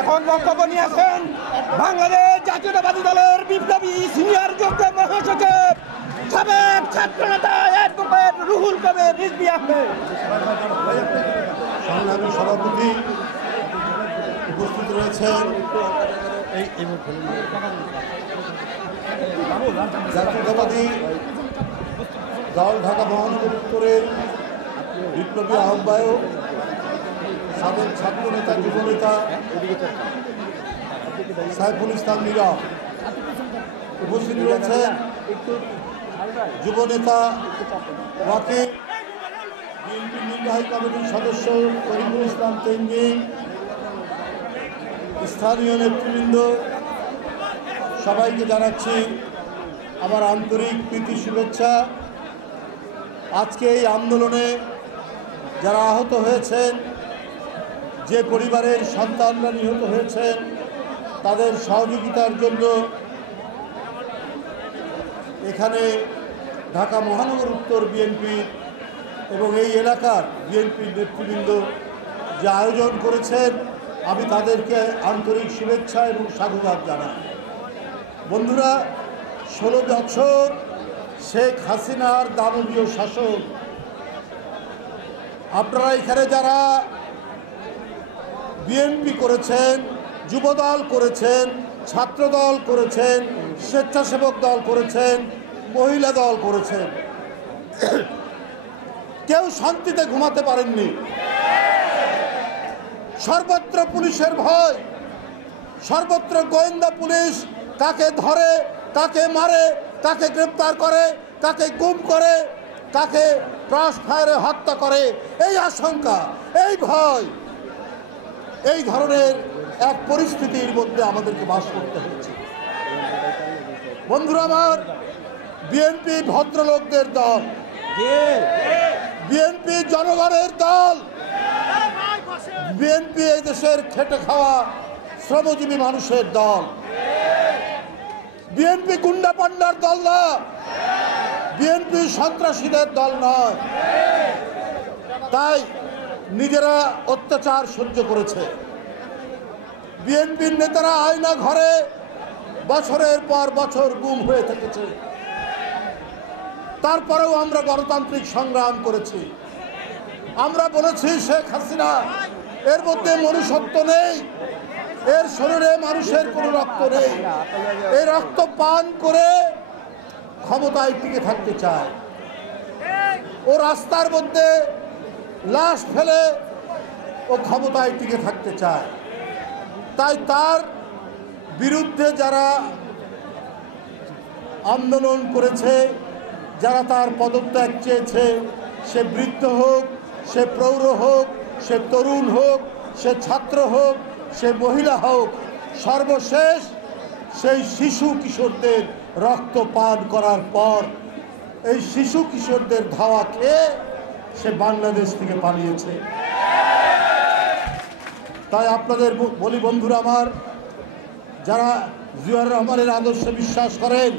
এখন বক্তব্য নিয়েছেন বাংলাদেশ জাতীয়তাবাদী দলের বিপ্লবী সিনিয়র যুগ্ম মহাসচিব সাবেক ছাত্রনেতা অ্যাডভোকেট রুহুল কবির রিজভী আহমেদ। সংগ্রামী সভাপতি উপস্থিত রয়েছেন জাতীয়তাবাদী দল ঢাকা মহানগর উত্তরের বিপ্লবী আহ্বায়ক সাবেক ছাত্রনেতা যুবনেতা সাইফুল ইসলাম নীরব, উপস্থিত রয়েছেন যুবনেতা ওয়াকিল, বিএনপি নির্বাহী কমিটির সদস্য করিমুল ইসলাম তেঙ্গি, স্থানীয় নেতৃবৃন্দ, সবাইকে জানাচ্ছি আমার আন্তরিক প্রীতি শুভেচ্ছা। আজকে এই আন্দোলনে যারা আহত হয়েছেন, যে পরিবারের সন্তানরা নিহত হয়েছেন, তাদের সহযোগিতার জন্য এখানে ঢাকা মহানগর উত্তর বিএনপি এবং এই এলাকার বিএনপির নেতৃবৃন্দ যে আয়োজন করেছেন, আমি তাদেরকে আন্তরিক শুভেচ্ছা এবং সাধুবাদ জানাই। বন্ধুরা, 16 বছর শেখ হাসিনার দানবীয় শাসন, আপনারা এখানে যারা বিএনপি করেছেন, যুবদল করেছেন, ছাত্রদল করেছেন, স্বেচ্ছাসেবক দল করেছেন, মহিলা দল করেছেন, কেউ শান্তিতে ঘুমাতে পারেননি। সর্বত্র পুলিশের ভয়, সর্বত্র গোয়েন্দা পুলিশ কাকে ধরে, কাকে মারে, কাকে গ্রেপ্তার করে, কাকে গুম করে, কাকে ক্রস ফায়ারে হত্যা করে, এই আশঙ্কা, এই ভয়, এই ধরনের এক পরিস্থিতির মধ্যে আমাদেরকে বাস করতে হয়েছে। বন্ধুরা আমার, বিএনপি ভদ্রলোকদের দল, বিএনপি জনগণের দল, বিএনপি এই দেশের খেটে খাওয়া শ্রমজীবী মানুষের দল। বিএনপি গুন্ডা পান্ডার দল না, বিএনপি সন্ত্রাসীদের দল নয়। তাই নিজেরা অত্যাচার সহ্য করেছে। বিএনপির নেতারা আয়না ঘরে বছরের পর বছর গুম হয়ে থেকেছে। তারপরেও আমরা গণতান্ত্রিক সংগ্রাম করেছি। আমরা বলেছি শেখ হাসিনা এর মধ্যে মনুষ্যত্ব নেই, এর শরীরে মানুষের কোনো রক্ত নেই, এই রক্ত পান করে ক্ষমতায় টিকে থাকতে চায়। ও রাস্তার মধ্যে লাশ ফেলে ও ক্ষমতায় টিকে থাকতে চায়। তাই তার বিরুদ্ধে যারা আন্দোলন করেছে, যারা তার পদত্যাগ চেয়েছে, সে বৃদ্ধ হোক, সে প্রৌঢ় হোক, সে তরুণ হোক, সে ছাত্র হোক, সে মহিলা হোক, সর্বশেষ সেই শিশু কিশোরদের রক্ত পান করার পর এই শিশু কিশোরদের ধাওয়া খেয়ে সে বাংলাদেশ থেকে পালিয়েছে। তাই আপনাদের বলি বন্ধুরা আমার, যারা জিয়াউর রহমানের আদর্শে বিশ্বাস করেন,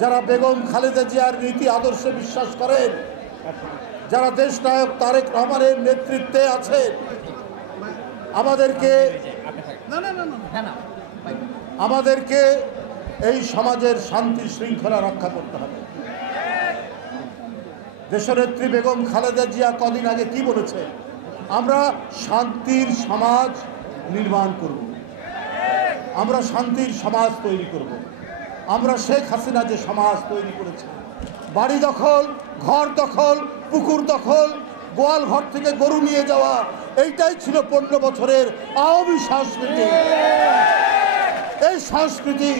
যারা বেগম খালেদা জিয়ার নীতি আদর্শে বিশ্বাস করেন, যারা দেশনায়ক তারেক রহমানের নেতৃত্বে আছেন, আমাদেরকে এই সমাজের শান্তি শৃঙ্খলা রক্ষা করতে হবে। দেশনেত্রী বেগম খালেদা জিয়া কদিন আগে কি বলেছে? আমরা শান্তির সমাজ নির্মাণ করব, আমরা শান্তির সমাজ তৈরি করব। আমরা শেখ হাসিনা যে সমাজ তৈরি করেছে, বাড়ি দখল, ঘর দখল, পুকুর দখল, গোয়াল ঘর থেকে গরু নিয়ে যাওয়া, এইটাই ছিল 15 বছরের আওয়ামী সংস্কৃতি। এই সংস্কৃতি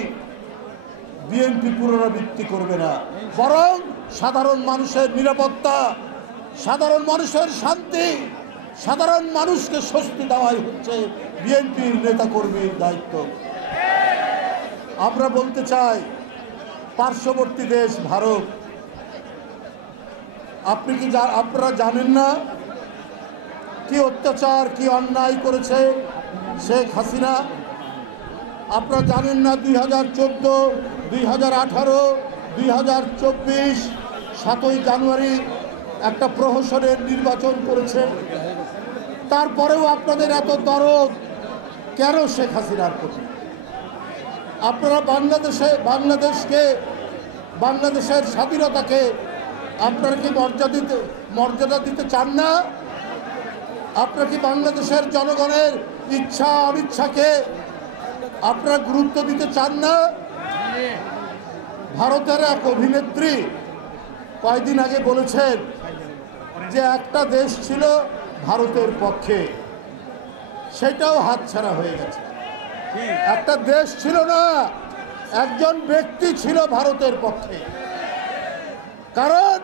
বিএনপি পুনরাবৃত্তি করবে না, বরং সাধারণ মানুষের নিরাপত্তা, সাধারণ মানুষের শান্তি, সাধারণ মানুষকে স্বস্তি দেওয়াই হচ্ছে বিএনপির নেতাকর্মীর দায়িত্ব। আমরা বলতে চাই, পার্শ্ববর্তী দেশ ভারত, আপনারা জানেন না কি অত্যাচার, কি অন্যায় করেছে শেখ হাসিনা? আপনারা জানেন না 2014, 2018, 2024 7ই জানুয়ারি একটা প্রহসনের নির্বাচন করেছে। তারপরেও আপনাদের এত দরদ কেন শেখ হাসিনার প্রতি? আপনারা বাংলাদেশের স্বাধীনতাকে আপনারা কি মর্যাদা দিতে চান না? আপনারা কি বাংলাদেশের জনগণের ইচ্ছা অনিচ্ছাকে আপনারা গুরুত্ব দিতে চান না? ভারতের এক অভিনেত্রী কয়েকদিন আগে বলেছেন যে একটা দেশ ছিল ভারতের পক্ষে, সেটাও হাতছাড়া হয়ে গেছে। একটা দেশ ছিল না, একজন ব্যক্তি ছিল ভারতের পক্ষে। কারণ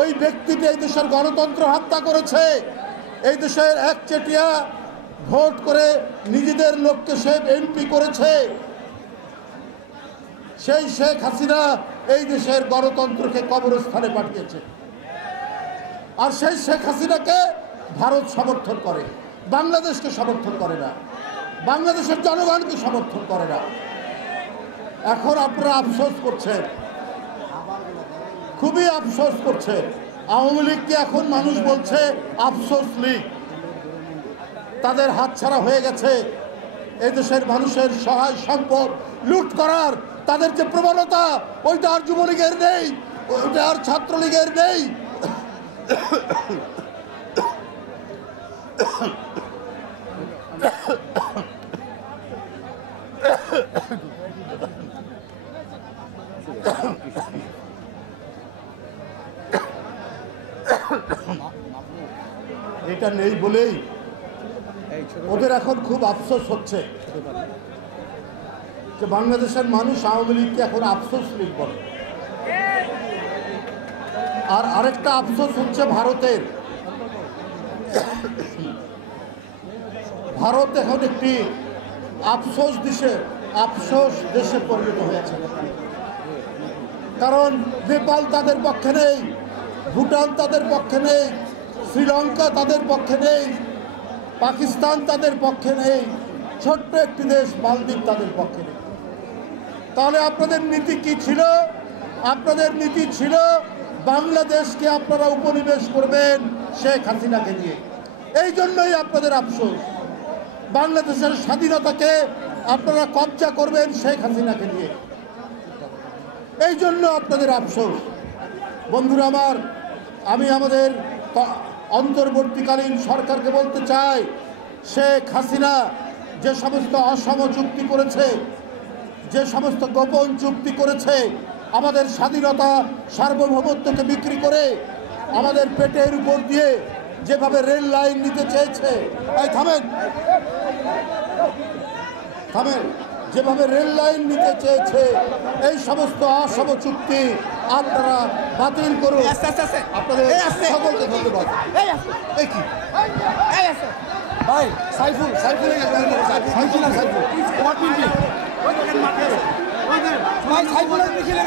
ওই ব্যক্তিটি এই দেশের গণতন্ত্র হত্যা করেছে, এই দেশের একচেটিয়া ভোট করে নিজেদের লোককে সে এমপি করেছে। সেই শেখ হাসিনা এই দেশের গণতন্ত্রকে কবরস্থানে পাঠিয়েছে। আর সেই শেখ হাসিনাকে ভারত সমর্থন করে, বাংলাদেশকে সমর্থন করে না, বাংলাদেশের জনগণকে সমর্থন করে না। এখন আপনারা আফসোস করছেন, খুবই আফসোস করছেন। আওয়ামী লীগকে এখন মানুষ বলছে আফসোস লীগ। তাদের হাতছাড়া হয়ে গেছে এই দেশের মানুষের সহায় সম্পদ লুট করার। তাদের যে প্রবণতা, ওইটা আর যুবলীগের নেই, ওইটা আর ছাত্রলীগের নেই। এটা নেই বলেই ওদের এখন খুব আফসোস হচ্ছে যে বাংলাদেশের মানুষ আওয়ামী লীগকে এখন আফসোস লীগ বলে। আর আরেকটা আফসোস হচ্ছে ভারতের। ভারত এখন একটি আফসোস দেশে পরিণত হয়েছে। কারণ নেপাল তাদের পক্ষে নেই, ভুটান তাদের পক্ষে নেই, শ্রীলঙ্কা তাদের পক্ষে নেই, পাকিস্তান তাদের পক্ষে নেই, ছোট্ট একটি দেশ মালদ্বীপ তাদের পক্ষে নেই। তাহলে আপনাদের নীতি কি ছিল? আপনাদের নীতি ছিল বাংলাদেশকে আপনারা উপনিবেশ করবেন শেখ হাসিনাকে নিয়ে। এই জন্যই আপনাদের আফসোস। বাংলাদেশের স্বাধীনতাকে আপনারা কবজা করবেন শেখ হাসিনাকে নিয়ে, এই জন্য আপনাদের আফসোস। বন্ধুরা আমার, আমি আমাদের অন্তর্বর্তীকালীন সরকারকে বলতে চাই, শেখ হাসিনা যে সমস্ত অসম চুক্তি করেছে, যে সমস্ত গোপন চুক্তি করেছে, আমাদের স্বাধীনতা সার্বভৌমত্বকে বিক্রি করে আমাদের পেটের উপর দিয়ে যেভাবে রেল লাইন নিতে চেয়েছে, থামেন, যেভাবে রেল লাইন নিতে চেয়েছে, এই সমস্ত অসম চুক্তি আপনারা বাতিল করুন। আপনাদের সকলকে ধন্যবাদ। ভাই সাইফুল সাইফুলের পিছিয়ে